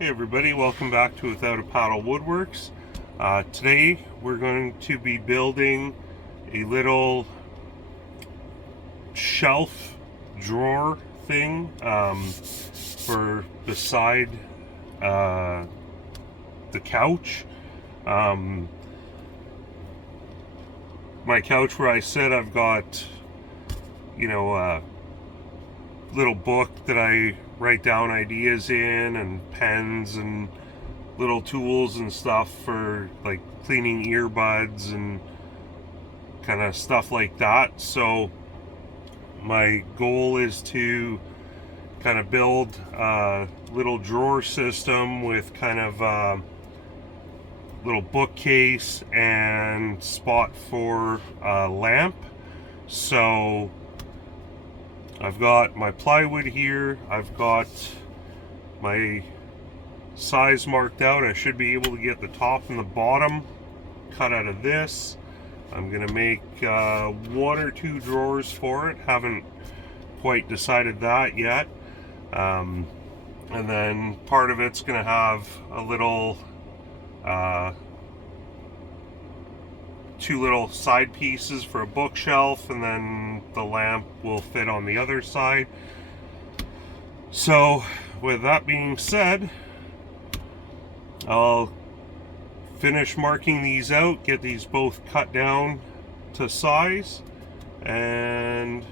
Hey everybody, welcome back to Without a Paddle Woodworks. Today we're going to be building a little shelf drawer thing for beside the couch. My couch where I sit, I've got, a little book that I write down ideas in, and pens and little tools and stuff for like cleaning earbuds and kind of stuff like that. So my goal is to kind of build a little drawer system with kind of a little bookcase and spot for a lamp. So I've got my plywood here. I've got my size marked out. I should be able to get the top and the bottom cut out of this. I'm gonna make one or two drawers for it. Haven't quite decided that yet. And then part of it's gonna have a little two little side pieces for a bookshelf, and then the lamp will fit on the other side. So with that being said, I'll finish marking these out, get these both cut down to size, and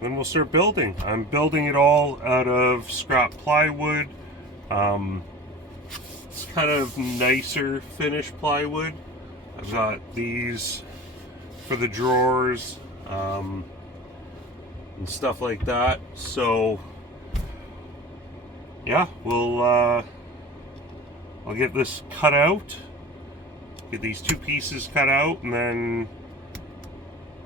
then we'll start building. I'm building it all out of scrap plywood. It's kind of nicer finished plywood. I've got these for the drawers and stuff like that. So yeah, I'll get this cut out, get these two pieces cut out, and then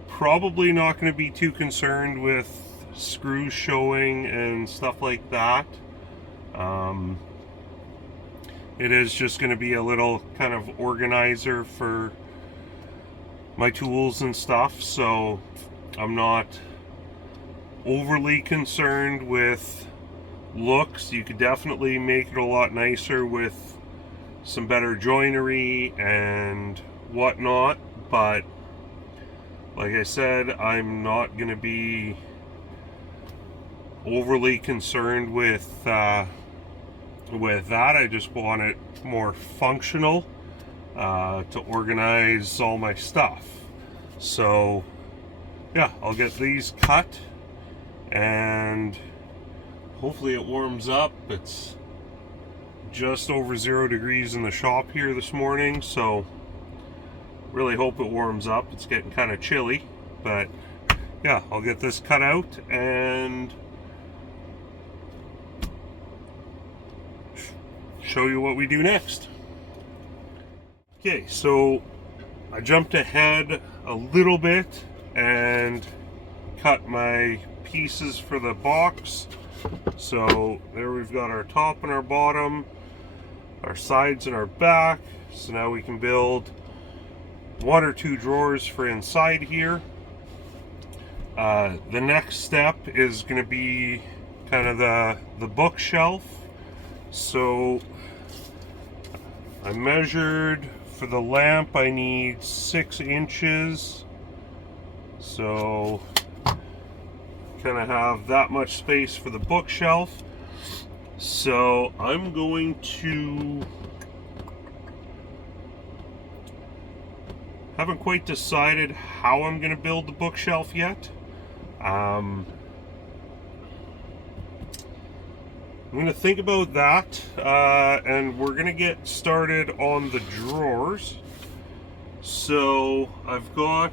probably not going to be too concerned with screws showing and stuff like that. It is just going to be a little kind of organizer for my tools and stuff, so I'm not overly concerned with looks. You could definitely make it a lot nicer with some better joinery and whatnot, but like I said, I'm not going to be overly concerned with that. I just want it more functional to organize all my stuff. So yeah, I'll get these cut, and hopefully it warms up. It's just over 0 degrees in the shop here this morning, so really hope it warms up. It's getting kind of chilly, but yeah, I'll get this cut out and show you what we do next. Okay, so I jumped ahead a little bit and cut my pieces for the box. So there we've got our top and our bottom, our sides and our back. So now we can build one or two drawers for inside here. The next step is going to be kind of the bookshelf. So I measured for the lamp, I need 6 inches. So kind of have that much space for the bookshelf. So I'm going to, haven't quite decided how I'm going to build the bookshelf yet. I'm going to think about that, and we're going to get started on the drawers. So I've got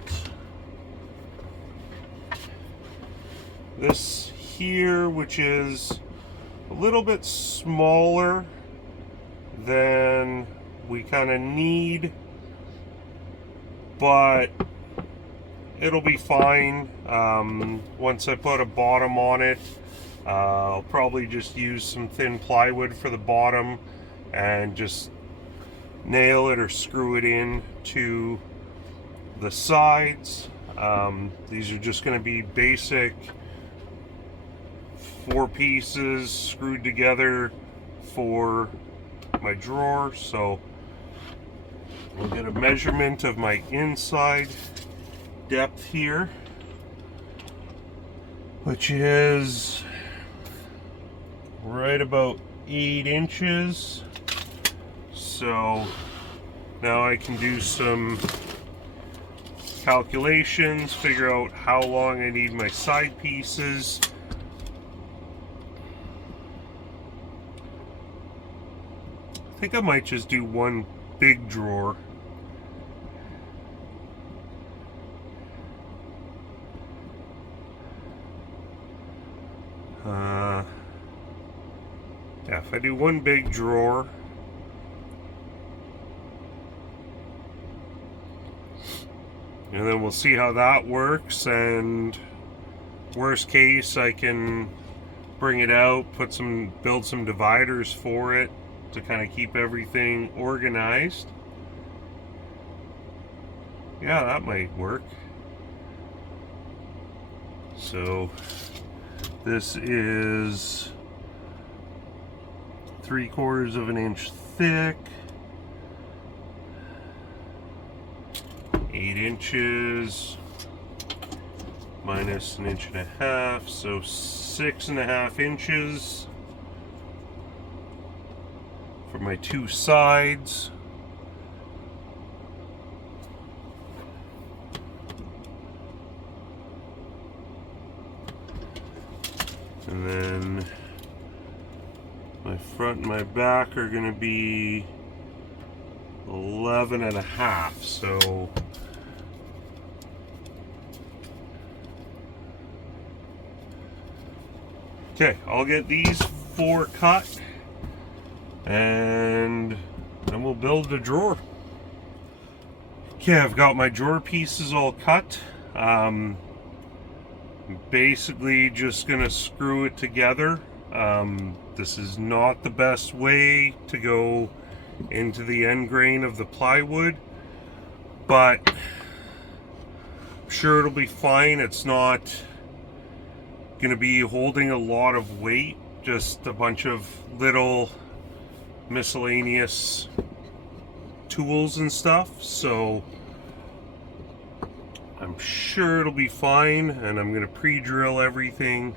this here, which is a little bit smaller than we kind of need, but it'll be fine. Once I put a bottom on it, I'll probably just use some thin plywood for the bottom and just nail it or screw it in to the sides. These are just going to be basic 4 pieces screwed together for my drawer. So we'll get a measurement of my inside depth here, which is right about 8 inches. So now I can do some calculations, figure out how long I need my side pieces. I think I might just do one big drawer. Yeah, if I do one big drawer, and then we'll see how that works, and worst case I can bring it out, build some dividers for it to kind of keep everything organized. Yeah, that might work. So this is 3/4 of an inch thick, 8 inches minus 1.5 inches, so 6.5 inches for my two sides. And then my front and my back are going to be 11.5. So okay, I'll get these 4 cut, and then we'll build the drawer. Okay, I've got my drawer pieces all cut. Basically just gonna screw it together. This is not the best way to go into the end grain of the plywood, but I'm sure it'll be fine. It's not gonna be holding a lot of weight, just a bunch of little miscellaneous tools and stuff, so I'm sure it'll be fine. And I'm gonna pre-drill everything.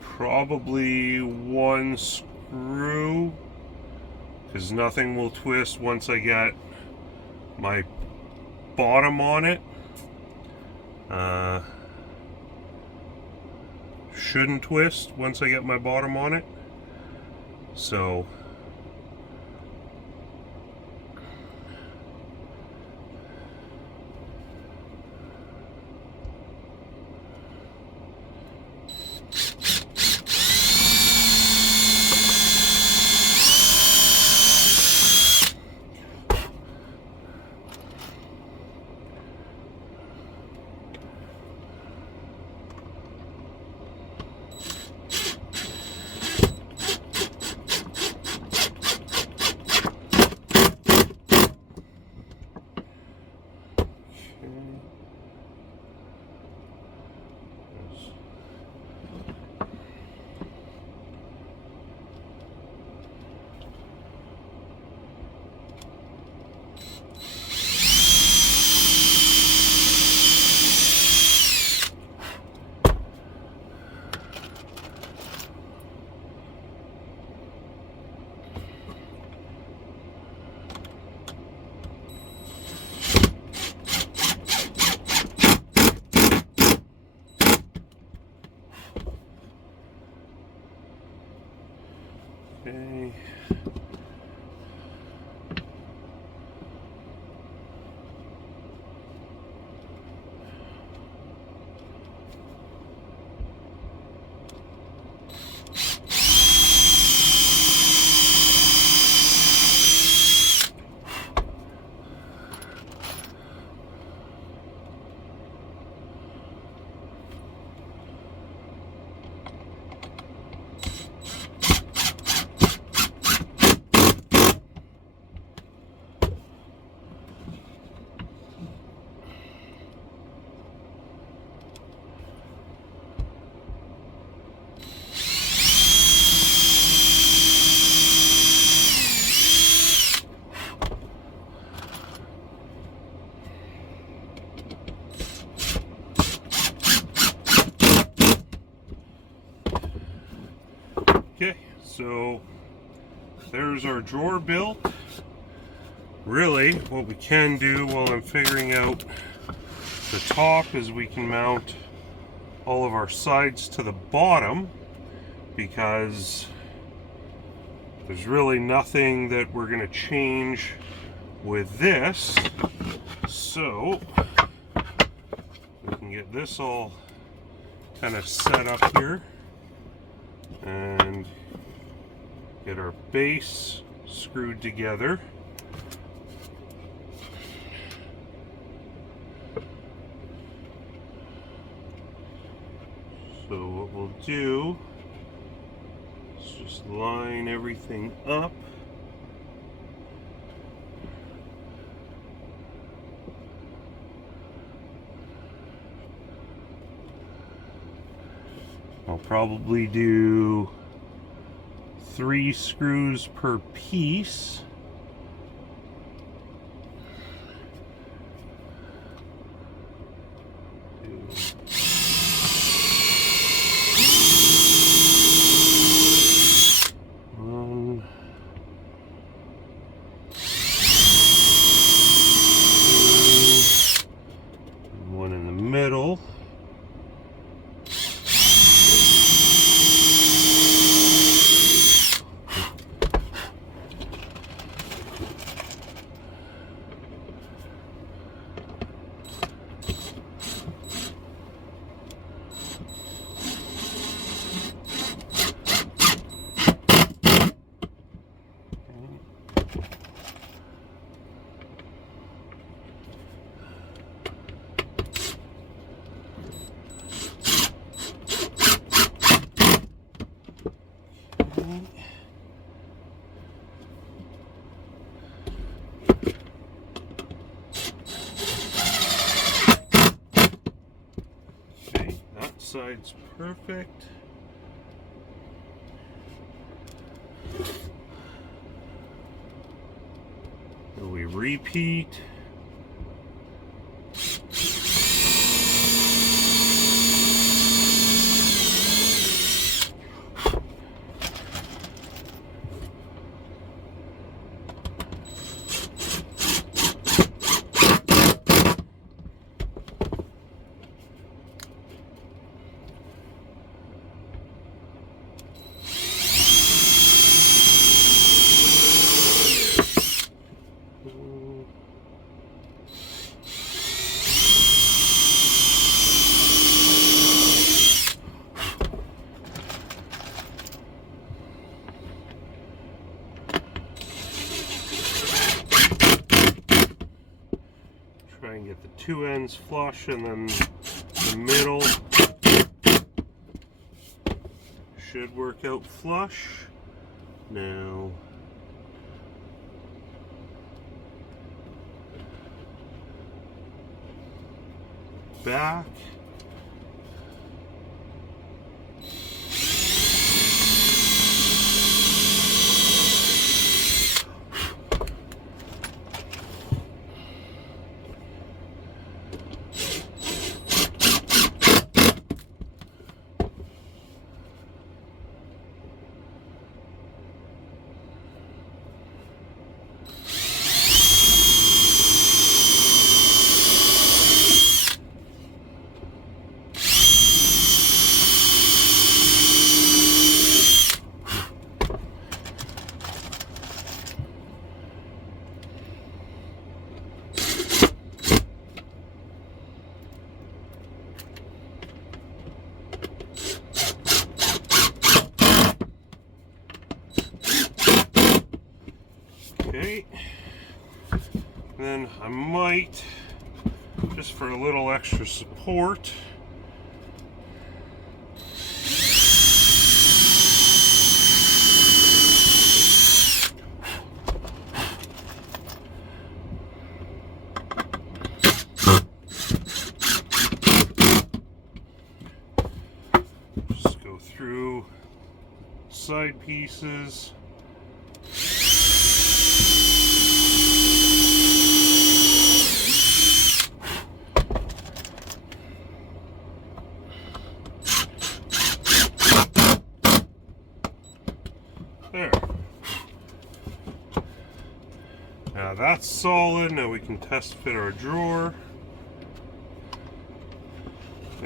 Probably one screw, because nothing will twist once I get my bottom on it. Shouldn't twist once I get my bottom on it. So okay. Okay, so there's our drawer built. Really, what we can do while I'm figuring out the top is we can mount all of our sides to the bottom, because there's really nothing that we're going to change with this. So we can get this all kind of set up here and get our base screwed together. So what we'll do is just line everything up. I'll probably do 3 screws per piece. One in the middle. Okay, that side's perfect. So we repeat. Try and get the 2 ends flush, and then the middle should work out flush. Now back. Okay, then I might, just for a little extra support, just go through side pieces. that's solid. Now we can test fit our drawer.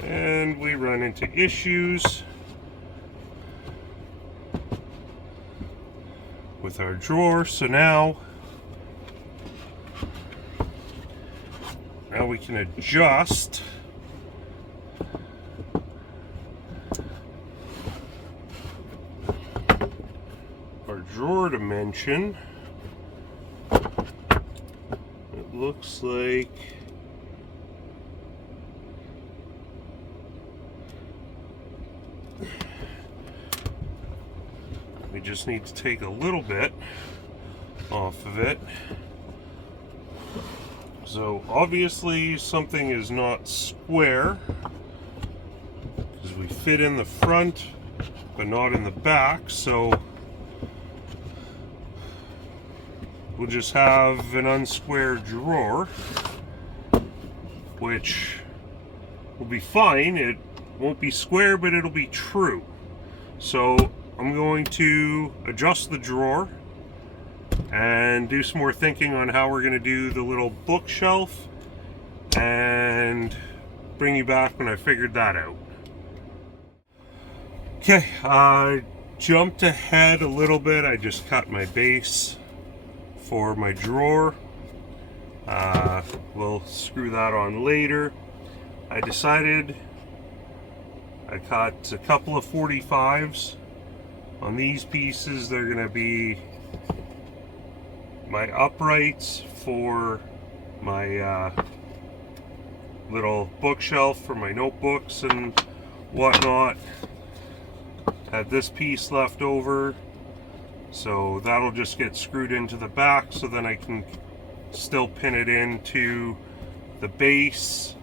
And we run into issues with our drawer. So now we can adjust our drawer dimension. It looks like we just need to take a little bit off of it. So obviously something is not square because we fit in the front but not in the back, so we'll just have an unsquare drawer, which will be fine. It won't be square, but it'll be true. So I'm going to adjust the drawer and do some more thinking on how we're going to do the little bookshelf, and bring you back when I figured that out. Okay, I jumped ahead a little bit. I just cut my base for my drawer. We'll screw that on later. I decided I cut a couple of 45s on these pieces. They're going to be my uprights for my little bookshelf for my notebooks and whatnot. Had this piece left over, so that'll just get screwed into the back, so then I can still pin it into the base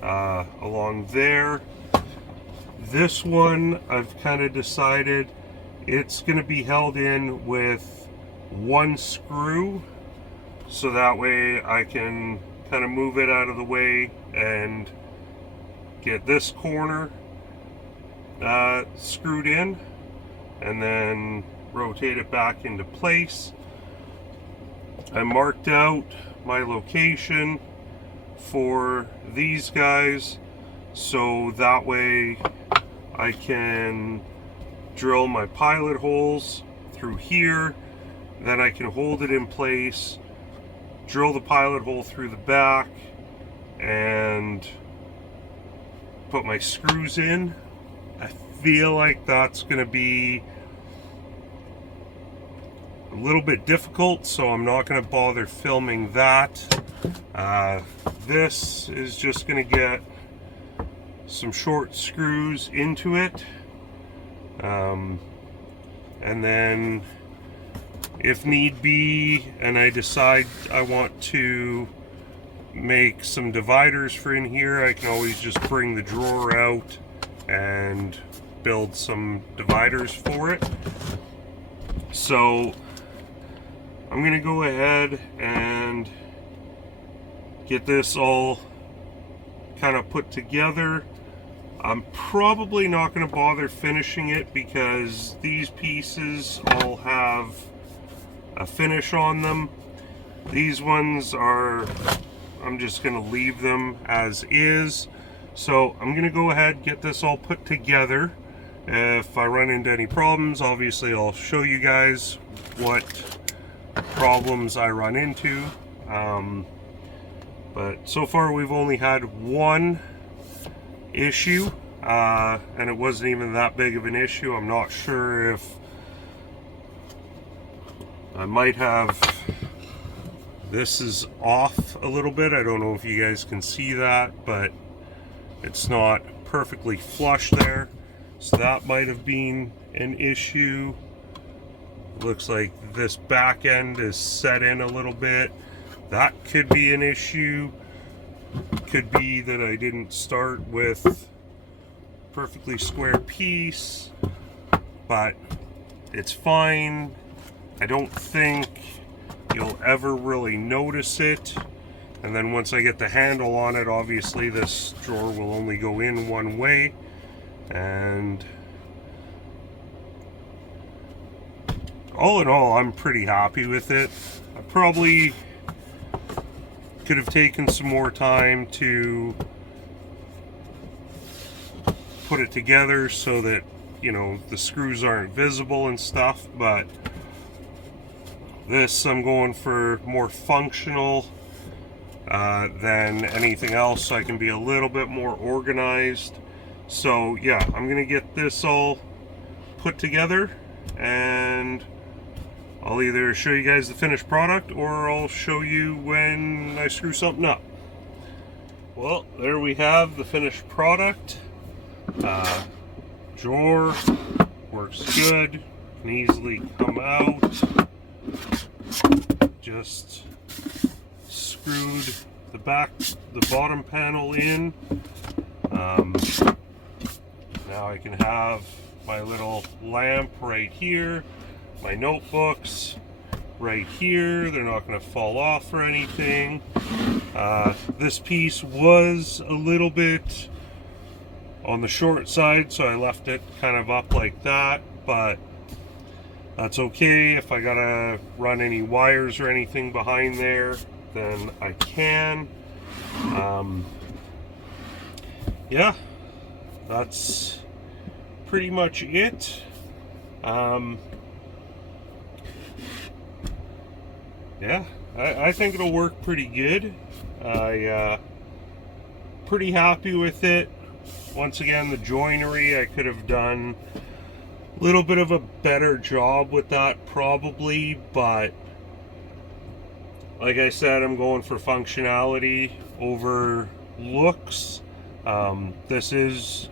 along there. This one, I've kind of decided it's going to be held in with one screw, so that way I can kind of move it out of the way and get this corner screwed in, and then rotate it back into place. I marked out my location for these guys, so that way I can drill my pilot holes through here. Then I can hold it in place, drill the pilot hole through the back, and put my screws in. I feel like that's going to be a little bit difficult, so I'm not going to bother filming that. This is just going to get some short screws into it, and then if need be, and I decide I want to make some dividers for in here, I can always just bring the drawer out and build some dividers for it. So I'm gonna go ahead and get this all kind of put together. I'm probably not going to bother finishing it because these pieces all have a finish on them. These ones are, I'm just going to leave them as is. So I'm going to go ahead and get this all put together. If I run into any problems, obviously I'll show you guys what problems I run into. But so far we've only had one issue, and it wasn't even that big of an issue. I'm not sure if I might have, this is off a little bit. I don't know if you guys can see that, but it's not perfectly flush there, so that might have been an issue. Looks like this back end is set in a little bit. That could be an issue. Could be that I didn't start with perfectly square piece, but it's fine. I don't think you'll ever really notice it. And then once I get the handle on it, obviously this drawer will only go in one way. And all in all, I'm pretty happy with it. I probably could have taken some more time to put it together so that, you know, the screws aren't visible and stuff, but this I'm going for more functional than anything else, so I can be a little bit more organized. So yeah, I'm gonna get this all put together, and I'll either show you guys the finished product or I'll show you when I screw something up. Well, there we have the finished product. Drawer works good, can easily come out. Just screwed the bottom panel in. Now I can have my little lamp right here, my notebooks right here. They're not going to fall off or anything. This piece was a little bit on the short side, so I left it kind of up like that, but that's okay. If I gotta run any wires or anything behind there, then I can. Yeah, that's pretty much it. Yeah, I think it'll work pretty good. Pretty happy with it. Once again, the joinery, I could have done a little bit of a better job with that probably, but like I said, I'm going for functionality over looks. This is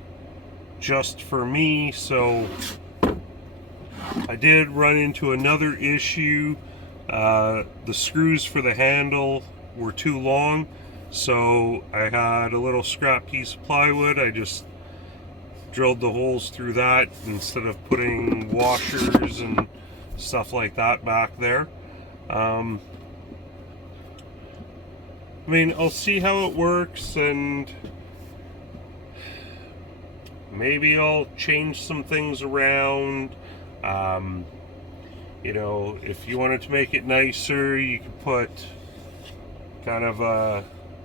just for me, so I did run into another issue. The screws for the handle were too long, so I had a little scrap piece of plywood. I just drilled the holes through that instead of putting washers and stuff like that back there. I mean, I'll see how it works, and maybe I'll change some things around. You know, if you wanted to make it nicer, you could put kind of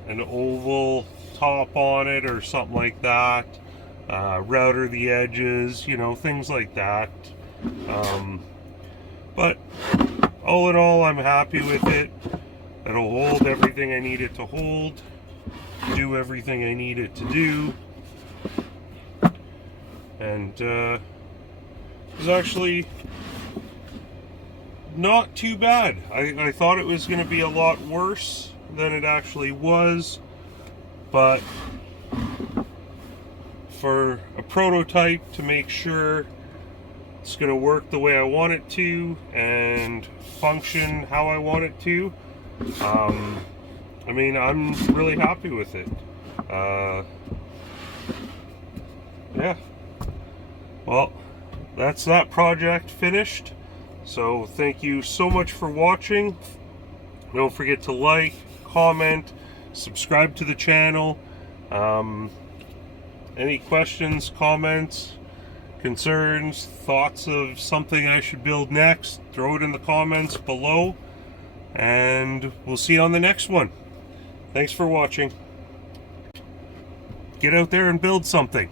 an oval top on it or something like that. Router the edges, you know, things like that. But all in all, I'm happy with it. It'll hold everything I need it to hold, do everything I need it to do, and it's actually not too bad. I thought it was going to be a lot worse than it actually was, but for a prototype, to make sure it's going to work the way I want it to and function how I want it to, I mean, I'm really happy with it. Yeah. Well, that's that project finished. So thank you so much for watching. Don't forget to like, comment, subscribe to the channel. Any questions, comments, concerns, thoughts of something I should build next, throw it in the comments below, and we'll see you on the next one. Thanks for watching. Get out there and build something.